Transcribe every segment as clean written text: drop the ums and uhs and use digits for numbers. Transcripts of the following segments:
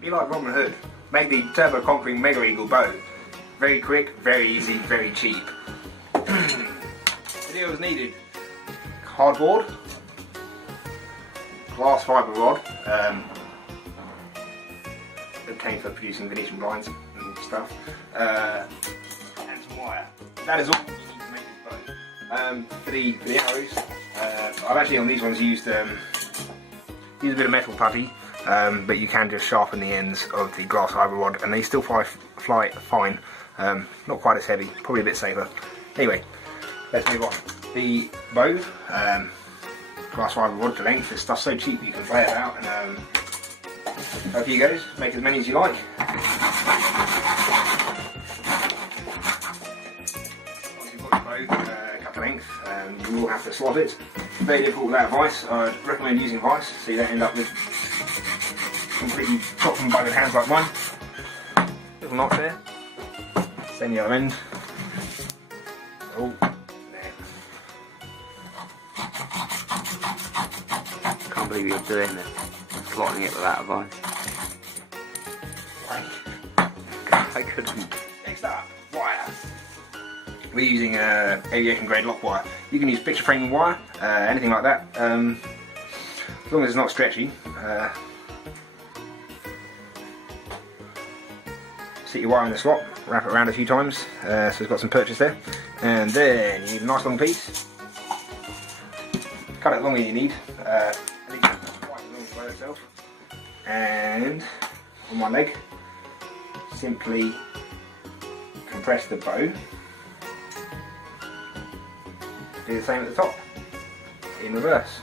Be like Robin Hood. Make the Turbo Conquering Mega Eagle bow. Very quick, very easy, very cheap. Materials needed: cardboard, glass fibre rod, obtained for producing Venetian blinds and stuff, and some wire. That is all you need to make this bow. For the arrows, I've actually on these ones used a bit of metal putty, but you can just sharpen the ends of the glass fibre rod and they still fly fine. Not quite as heavy, probably a bit safer. Anyway, let's move on. The bow, glass fibre rod to length. This stuff's so cheap you can play it out, and up you goes. Make as many as you like. Once you've got the bow cut to length, you will have to slot it. Very difficult without vice. I'd recommend using vice so you don't end up with completely chopped and buggered hands like mine. Little notch there. Same the other end. Oh, there. Can't believe you're doing this. Slotting it without a vice. I couldn't. Next up, wire. We're using aviation grade lock wire. You can use picture framing wire, anything like that, as long as it's not stretchy. Stick your wire in the slot, wrap it around a few times, so it's got some purchase there, and then you need a nice long piece. Cut it longer than you need, at least quite as long as by itself. And on my leg, simply compress the bow. Do the same at the top, in reverse.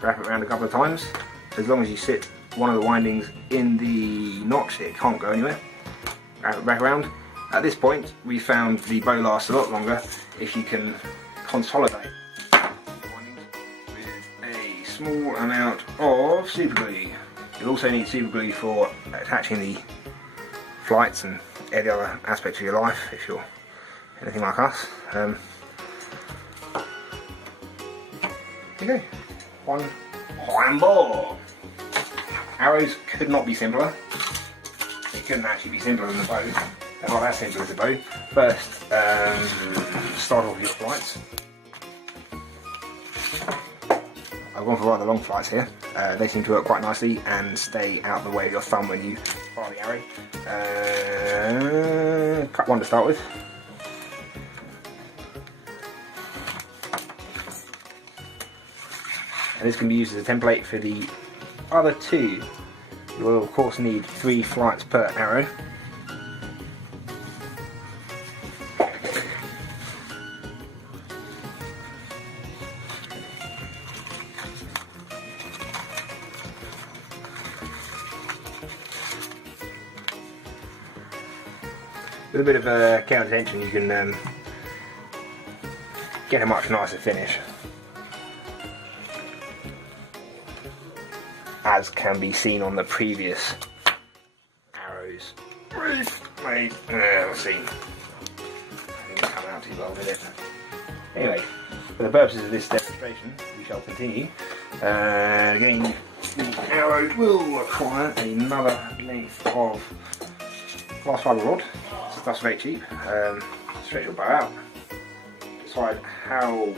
Wrap it around a couple of times. As long as you sit one of the windings in the notch, it can't go anywhere. Wrap it back around. At this point, we found the bow lasts a lot longer if you can consolidate the windings with a small amount of super glue. You'll also need super glue for attaching the flights and every other aspect of your life if you're anything like us. There you go. One ball. Arrows could not be simpler. It couldn't actually be simpler than the bow. They're not as simple as the bow. First, start off with your flights. I've gone for rather long flights here. They seem to work quite nicely and stay out of the way of your thumb when you fire the arrow. Cut one to start with. And this can be used as a template for the other two. You will of course need 3 flights per arrow. With a bit of care and attention you can get a much nicer finish, as can be seen on the previous arrows. Wait, let's see. I didn't come out too well with it. Anyway, for the purposes of this demonstration, we shall continue. Again, the arrow will require another length of glass fibre rod. Stuff's very cheap. Stretch your bow out. Decide how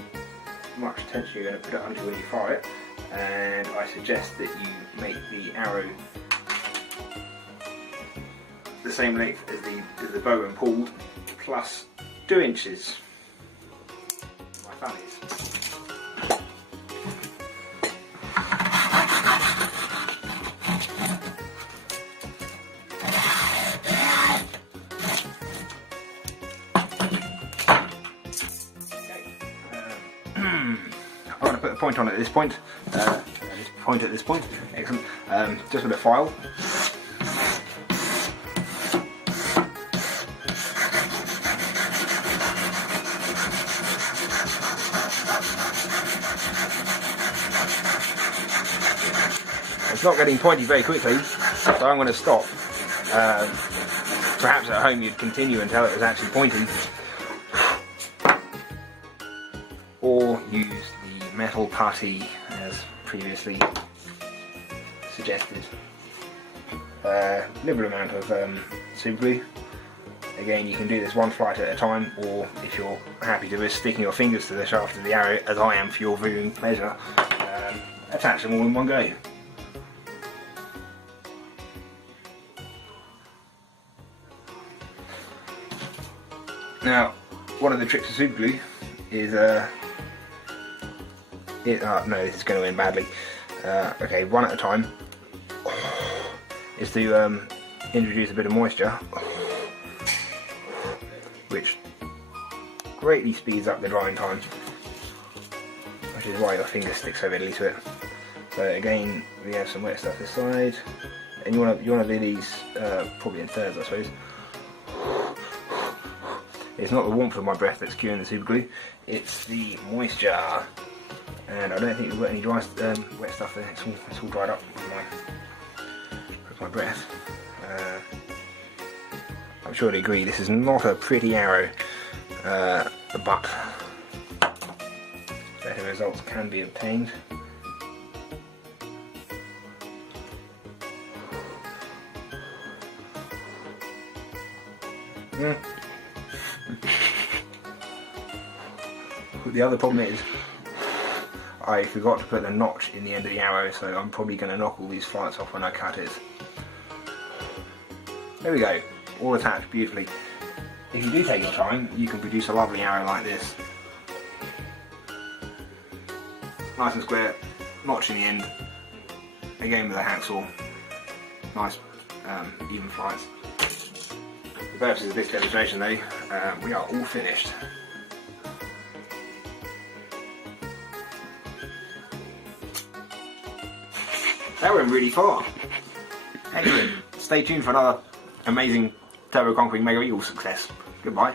much tension you're going to put it under when you fire it. And I suggest that you make the arrow the same length as the bow when pulled, plus 2 inches. My thumb is. I'm going to put a point on it at this point. Point at this point. Excellent. Just with a file. It's not getting pointy very quickly, so I'm going to stop. Perhaps at home you'd continue until it was actually pointy. Or use the metal putty as previously suggested. liberal amount of super glue. Again, you can do this one flight at a time, or if you're happy to risk sticking your fingers to the shaft of the arrow, as I am for your viewing pleasure, attach them all in one go. Now, one of the tricks of super glue is, no, this is going to end badly. Okay, one at a time, is to introduce a bit of moisture, which greatly speeds up the drying time, which is why your finger sticks so readily to it. So again, we have some wet stuff this side, and you want to do these probably in thirds, I suppose. It's not the warmth of my breath that's curing the super glue, it's the moisture. And I don't think we've got any dry, wet stuff there, it's all dried up with my breath. I'm sure you'd agree, this is not a pretty arrow, but better results can be obtained. The other problem is I forgot to put the notch in the end of the arrow, so I'm probably going to knock all these flights off when I cut it. There we go, all attached beautifully. If you do take your time, you can produce a lovely arrow like this. Nice and square, notch in the end, again with a hacksaw. Nice even flights. For the purposes of this demonstration though, we are all finished. That went really far. Excellent. Stay tuned for another amazing Turbo Conquering Mega Eagle success. Goodbye.